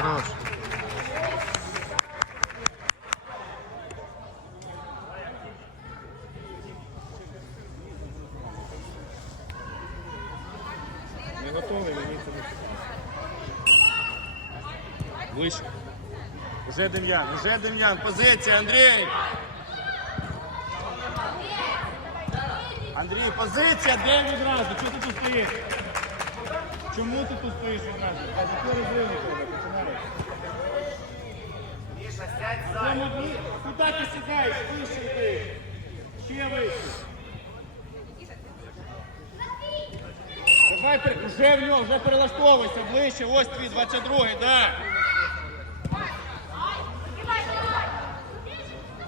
Хорош. Не готовий, мені це Вище. Уже Дем'ян, уже Дем'ян. Позиція, Андрій. Андрій, позиція, де відразу? Чого ти тут стоїш? Чому ти тут стоїш відразу? А який розрив Куди ти сідаєш? Вище ти. Ще вище. Давай, вже в нього, вже перелаштовуйся ближче. Ось твій 22-й, да.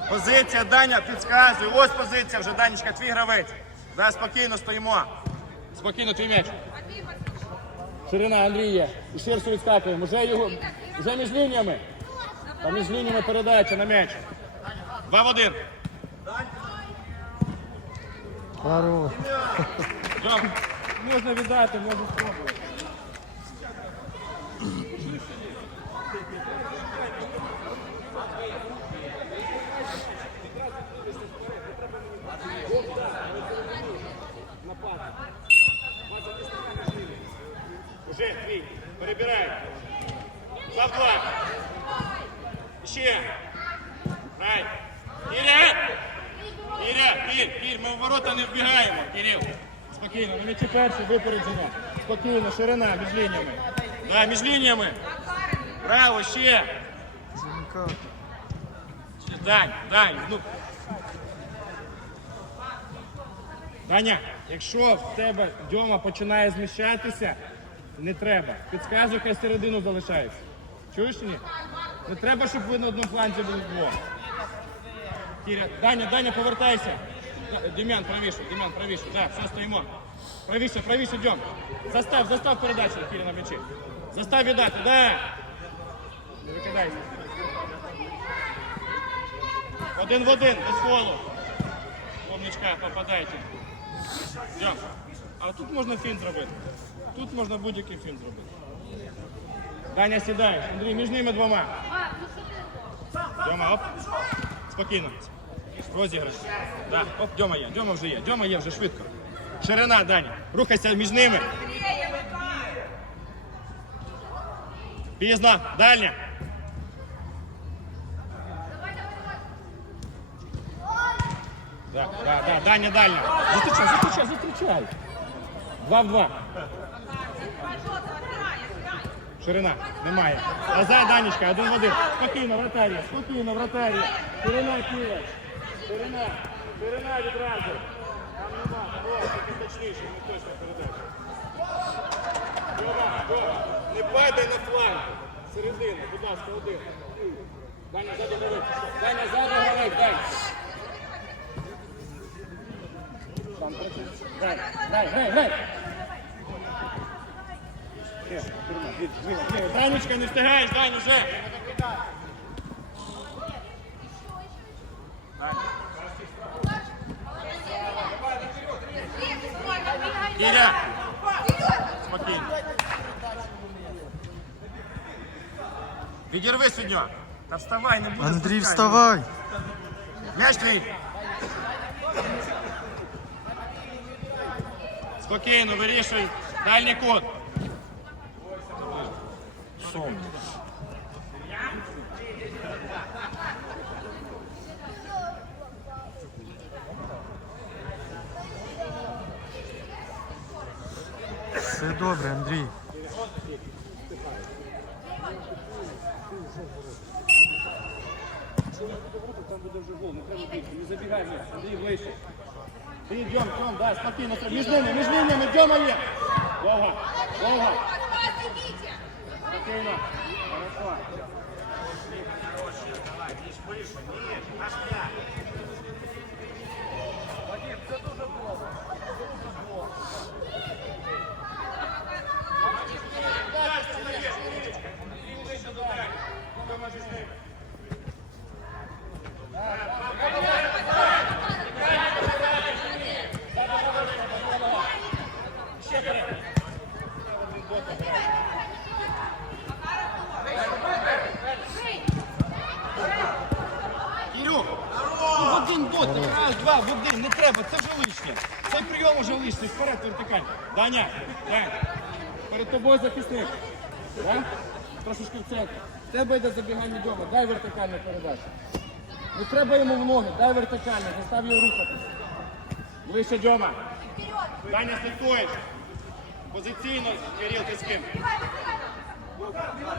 Позиція, Даня, підказуй. Ось позиція вже, Данечка, твій гравець. Да, спокійно стоїмо. Спокійно, твій м'яч. Ширина Андрія. І ширше відскакуємо. Вже його, вже між лініями. А між лініями передача на м'яч. Два в один. Хорош. Можна віддати, можна спробувати. Ще. Грай. Кіря! Кіря, Кір, Кір, ми в ворота не вбігаємо, Кирил. Спокійно, м'ячі перший випередження. Спокійно, ширина між лініями. Да, між лініями. Браво, ще. Ще, Дань, Дань, ну. Даня, якщо в тебе Дьома починає зміщатися, не треба. Підказуй, хай середину залишається. Чуєш чи ні? Не треба, щоб ви на одному фланзі були вдвох. Кіря, Даня, Даня, повертайся. Дем'ян, правіше, Дем'ян, правіше. Так, все, стоїмо. Правіше, правіше, Дьом. Застав, застав передачу, Кіря на м'ячі. Застав віддати, да. Не викидайся. Один в один, без фолу. Помничка, попадайте. Дьом. А тут можна фінт зробити. Тут можна будь-який фінт зробити. Даня сідаєш. Андрій, між ними двома. Дьома, оп. Спокійно. Розіграш. Да. Оп, Дьома є. Дьома вже є. Дьома є вже швидко. Ширина, Даня. Рухайся між ними. Пізно. Дальня. Да, да, да, Даня, дальня. Зустрічай, зустрічай, зустрічай. Два в два. Ширина. Немає. Назад, Данечка, один в один. Спокійно, вратарі, спокійно, вратарі. Ширина, кидач. Ширина. Ширина відразу. Там нема. О, тільки точніше, не точно передача. Дьома, Дьома, не падай на фланг. Середина, будь ласка, один. Даня, ззаду гравець. Даня, ззаду гравець, Даня. Там працює. Грай, грай, грай, грай. Ще, Ширина, від, двигай, двигай. Данечка, не встигаєш, Дань, уже. Кіря, спокійно. Відірвись від нього. Та вставай, не буде Андрій, вставай. М'яч твій. Спокійно, вирішуй. Дальній кут. Все добре, Андрій. Там буде вже гол, не треба бігти, не забігай Андрій вище. Ти йдем, Тьом, дай, спокійно, між ними, між ними, Тьома є. Довго, довго, спокійно, хорошо. Кирюх, ну в один бот, раз, два, в один, не треба, це вже лишнє. Цей прийом вперед вертикально. Даня, Даня, перед тобою захисник. Да? Трошечки в центр. В тебе йде забігання вдома, дай вертикальну передачу. Не треба йому в ноги, дай вертикально, застав його рухатись. Ближче Дьома. Даня слідкуєш. Позиційно, Кирил, ти з ким?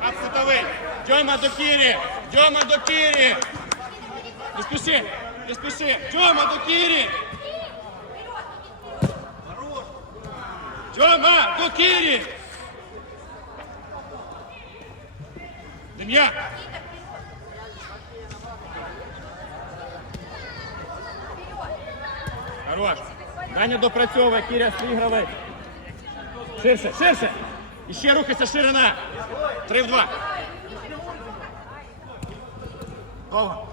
Абсутовий. Дьома до Кірі. Дьома до Кірі. Не спіши, не спіши. Дьома до Кірі. Дьома до Кірі. Дем'ян. Хорош. Даня допрацьовує, Кіря свій гравець. Ширше, ширше. І ще рухайся, ширина. Три в два. Довго.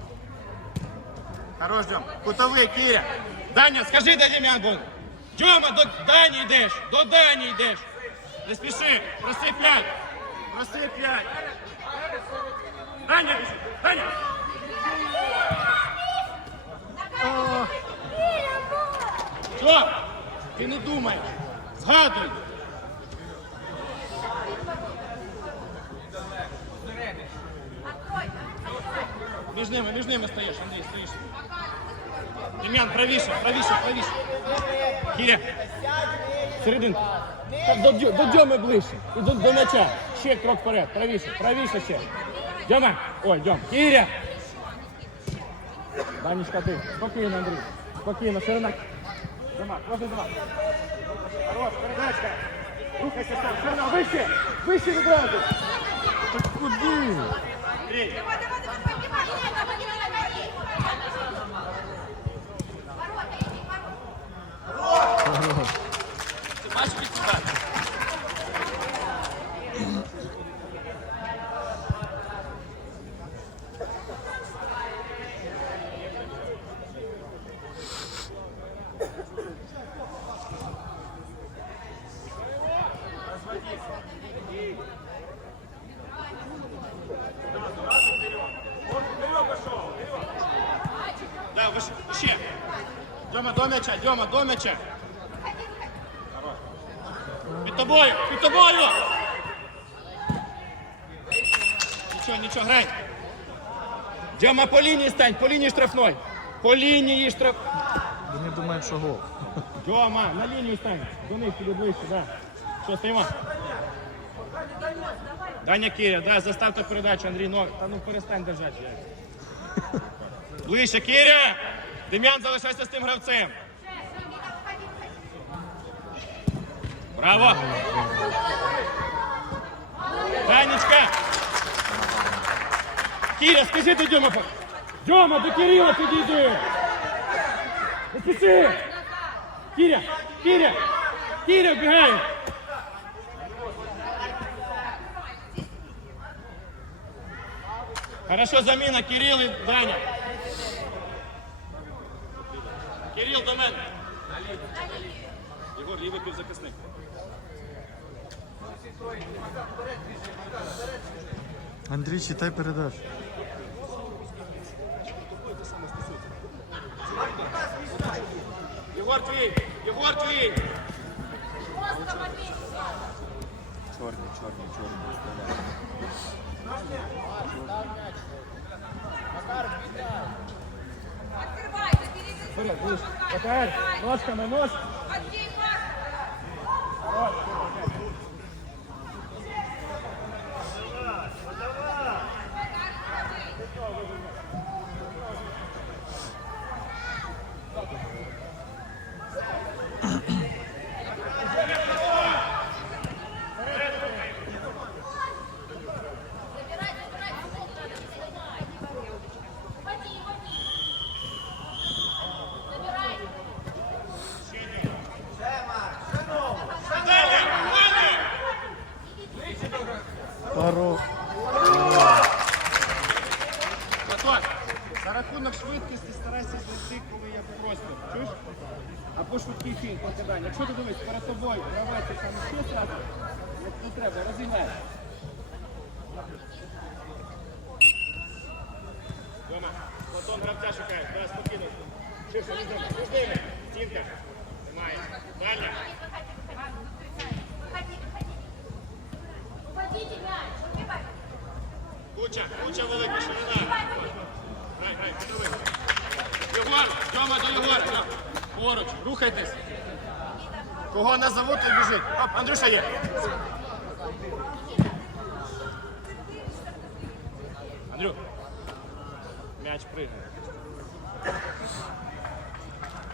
Хорош, Дьом. Кутовий, Кіря. Даня, скажи, де Дем'ян був. Дьома, до Дані йдеш. До Дані йдеш. Не спіши. Проси п'ять. Проси п'ять. Даня. Даня. Що? Ти не думаєш. Згадуй. Між ними, між ними стоїш, Андрій, стоїш. Дем'ян, правіше, правіше, правіше. Кіря. Серединку. Так, до, Дьо- до Дьоми ближче. І до, до м'яча. Ще крок вперед. Правіше, правіше ще. Дьома. Ой, Дьом. Кіря. Данечка, ти. Спокійно, Андрій. Спокійно, ширина. Дьома, кожен два. Хорош, передачка. Рухайся сам. Ширина, вище. Вище відразу. Так куди? Андрій. Ти бачиш під себе? Да, выше, ще. Дьома, до м'яча, Дьома, до м'яча. Під тобою, під тобою! Нічого, нічого, грай. Дьома, по лінії стань, по лінії штрафной. По лінії штраф... Вони думають, що гол. Дьома, на лінію стань. До них туди ближче, да. Що, стоїмо? Даня Кіря, да, заставте передачу, Андрій, но... Та ну перестань держати. Ближче, Кіря! Дем'ян, залишайся з тим гравцем. Браво! Данечка! Кіря, скажи до Дьома. по- Дьома, до Кирила підійди! Не спіши! Кіря! Кіря! Кіря, вбігає! Хорошо, заміна, Кирил і Даня. Кирил до мене. Єгор, лівий півзахисник. Андрій, читай передачу. Єгор твій! Єгор твій! Чорний, чорний, чорний. Вперед, будешь. Отель, ножками, нож. Отбей пас! Хорош, знайти, коли я просто. Чуєш? Або швидкий фінт покидання. Якщо ти дивись, перед тобою гравець там ще зразу, не, не треба, розігнай. Дома, Платон гравця шукає, да, спокійно. Чуєш, між ними, між ними. Стінка. Немає. Дальня. Уходите мяч, убивай. Куча, куча велика, ширина. Грай, Тьома до Єгора. Поруч, рухайтесь. Кого назову, той біжить. Оп, Андрюша є. Андрю. М'яч пригає.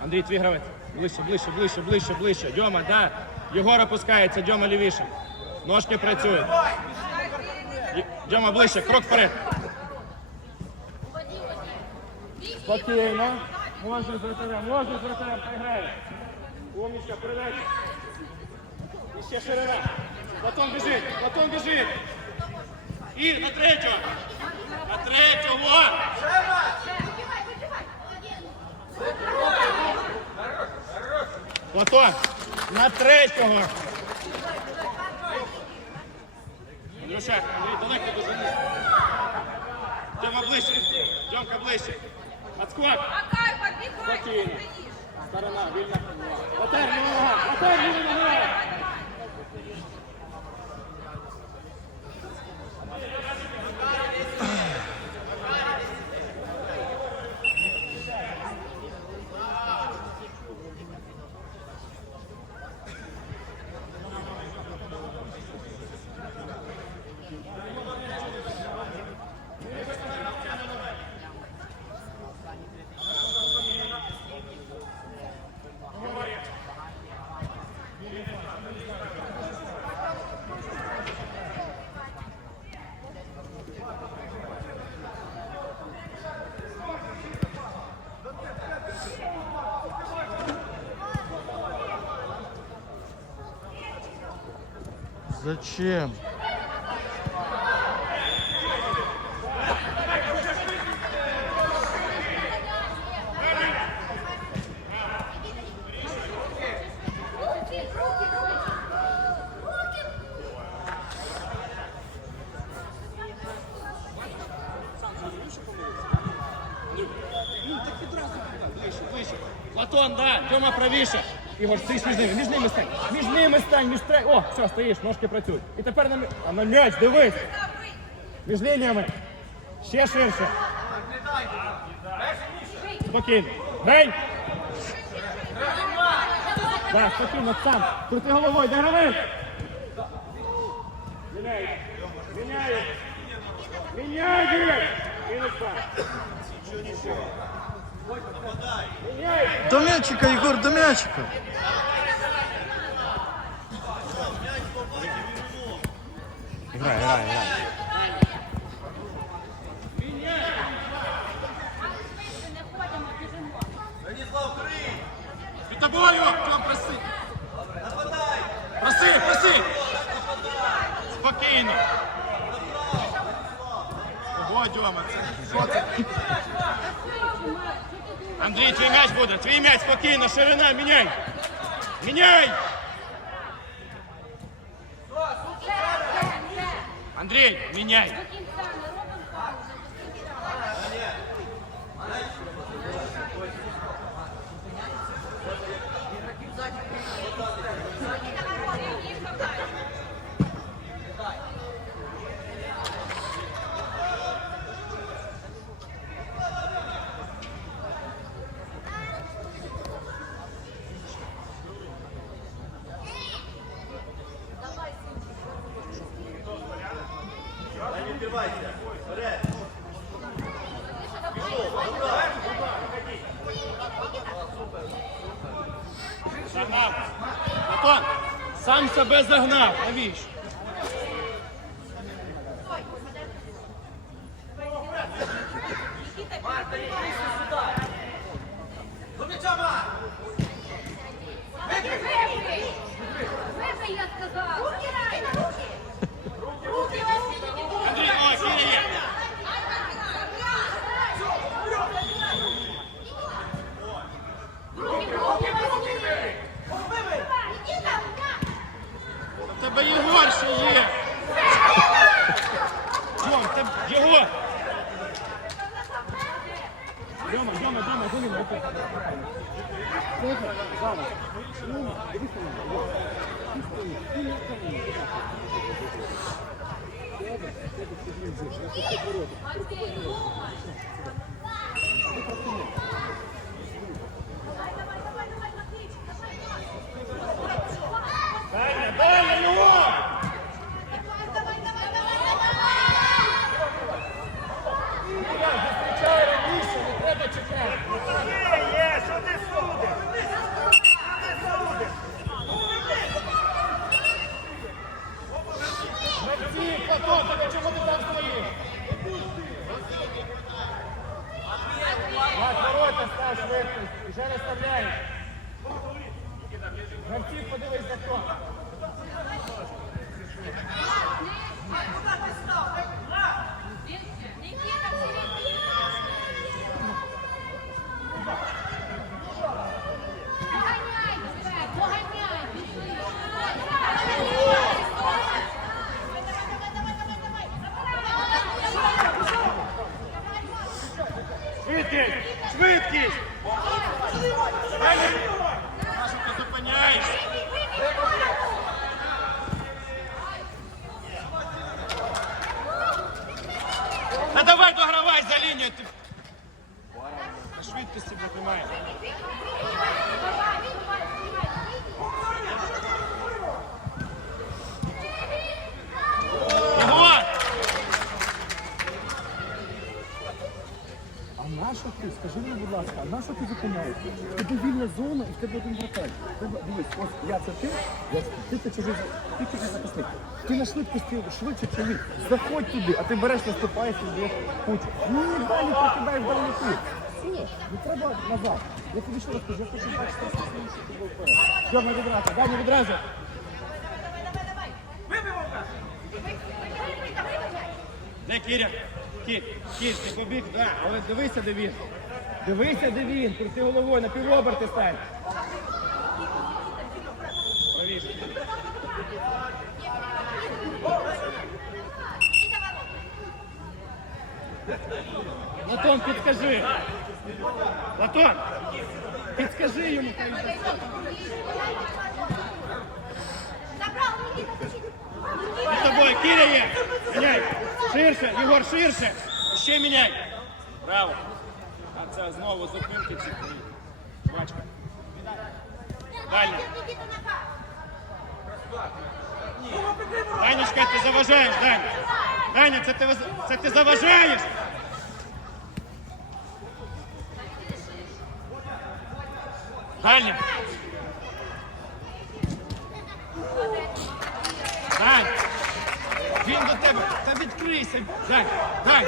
Андрій, твій гравець. Ближче, ближче, ближче, ближче, ближче. Дьома, да. Єгор опускається, Дьома лівіше. Ножки працюють. Дьома ближче, крок вперед. Спокійно. Можна з вратарем, можна з вратарем, приграє. Умничка, передача. І ще ширина. Платон біжить, Платон біжить. І на третього. На третього. Платон, на третього. Андрюша, Андрій, далеко дуже. Тьома ближче. Тьомка ближче. Отскок. Спокійно. Сторона, вільна. Вратар, ліва нога. Ліва нога. Ближче. Платон, да, Тьома правіше. Ігор, стоїш між ними, між ними стань. Між ними стань, між трей. О, все, стоїш, ножки працюють. І тепер на, а на м'яч, дивись. Між лініями. Ще ширше. Спокійно. Грай! Так, спокійно, сам. Крути головою, де гравець? До м'ячика, Єгор, до м'ячика. Грай, грай, грай. Під тобою! Там проси! Проси, проси! Спокійно! Ого, Дьома, це що це? Андрій, твій м'яч буде, твій м'яч, спокійно, ширина, міняй! Міняй! Андрій, міняй! Сам себе загнав, навіщо? там його! Дома, дома, дома, дома, дома. Андрей, Мерці, Платон, так чому ти там стоїш? Влад, ворота став швидкість, вже не вставляєш. Гравців подивись за хто. Никита, в середине. Догоняй, Свет, догоняй, бежи. Швидкість! Швидкість! Далі! Нащо ти зупиняєшся? Та давай догравай за лінію! Ти... На швидкості витримає. Єгор! А на що ти? Скажи мені, будь ласка, а на що ти зупиняєшся? В Тебе вільна зона і в тебе один вратарь. В Тебе, дивись, ось я це ти, я ти, ти чужий, ти чужий захисник. Ти на швидкості швидше, чи ні. Заходь туди, а ти береш, наступаєш і б'єш кучу. Ну і далі прокидаєш далі ти. Не треба назад. Я тобі ще раз я хочу бачити, що ти футбол вперед. Чорна відразу, Даня відразу. Де Кіря? Кір, Кір, ти побіг, да, але дивися, де він. Дивися, де він. Крути головою, на півоберти стань. Платон, підскажи. Платон, підскажи йому. хай йде. Під тобою, Кіря є. Міняй. Ширше, Єгор, ширше. Ще міняй. Браво. А це знову зупинки ці твої. Бачка. Дальня. Данечка, ти заважаєш, Даня. Даня, це ти, це ти заважаєш. Дальня. Дань. Він до тебе. Та відкрийся. Дань, Дань.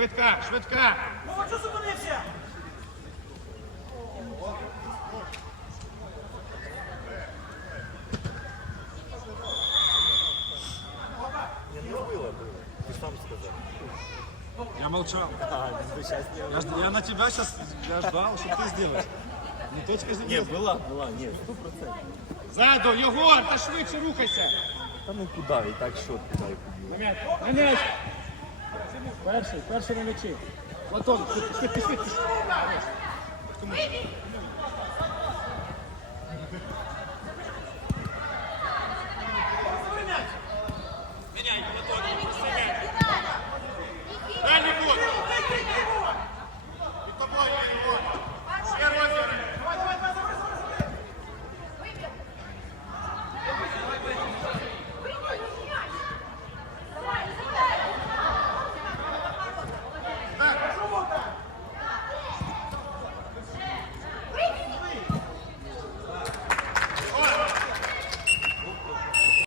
Швидка, швидка. Вова, чого зупинився? Я молчал. Я, ж- я на тебя сейчас я ждал, что ты сделаешь. Не точка же Ні, була, була, ні, сто процентів. Ззаду, Єгор, та швидше рухайся. Та ну куди, і так що туди і побіг. На м'яч, на м'яч. Перший, перший на м'ячі. Платон, швидко, швидко.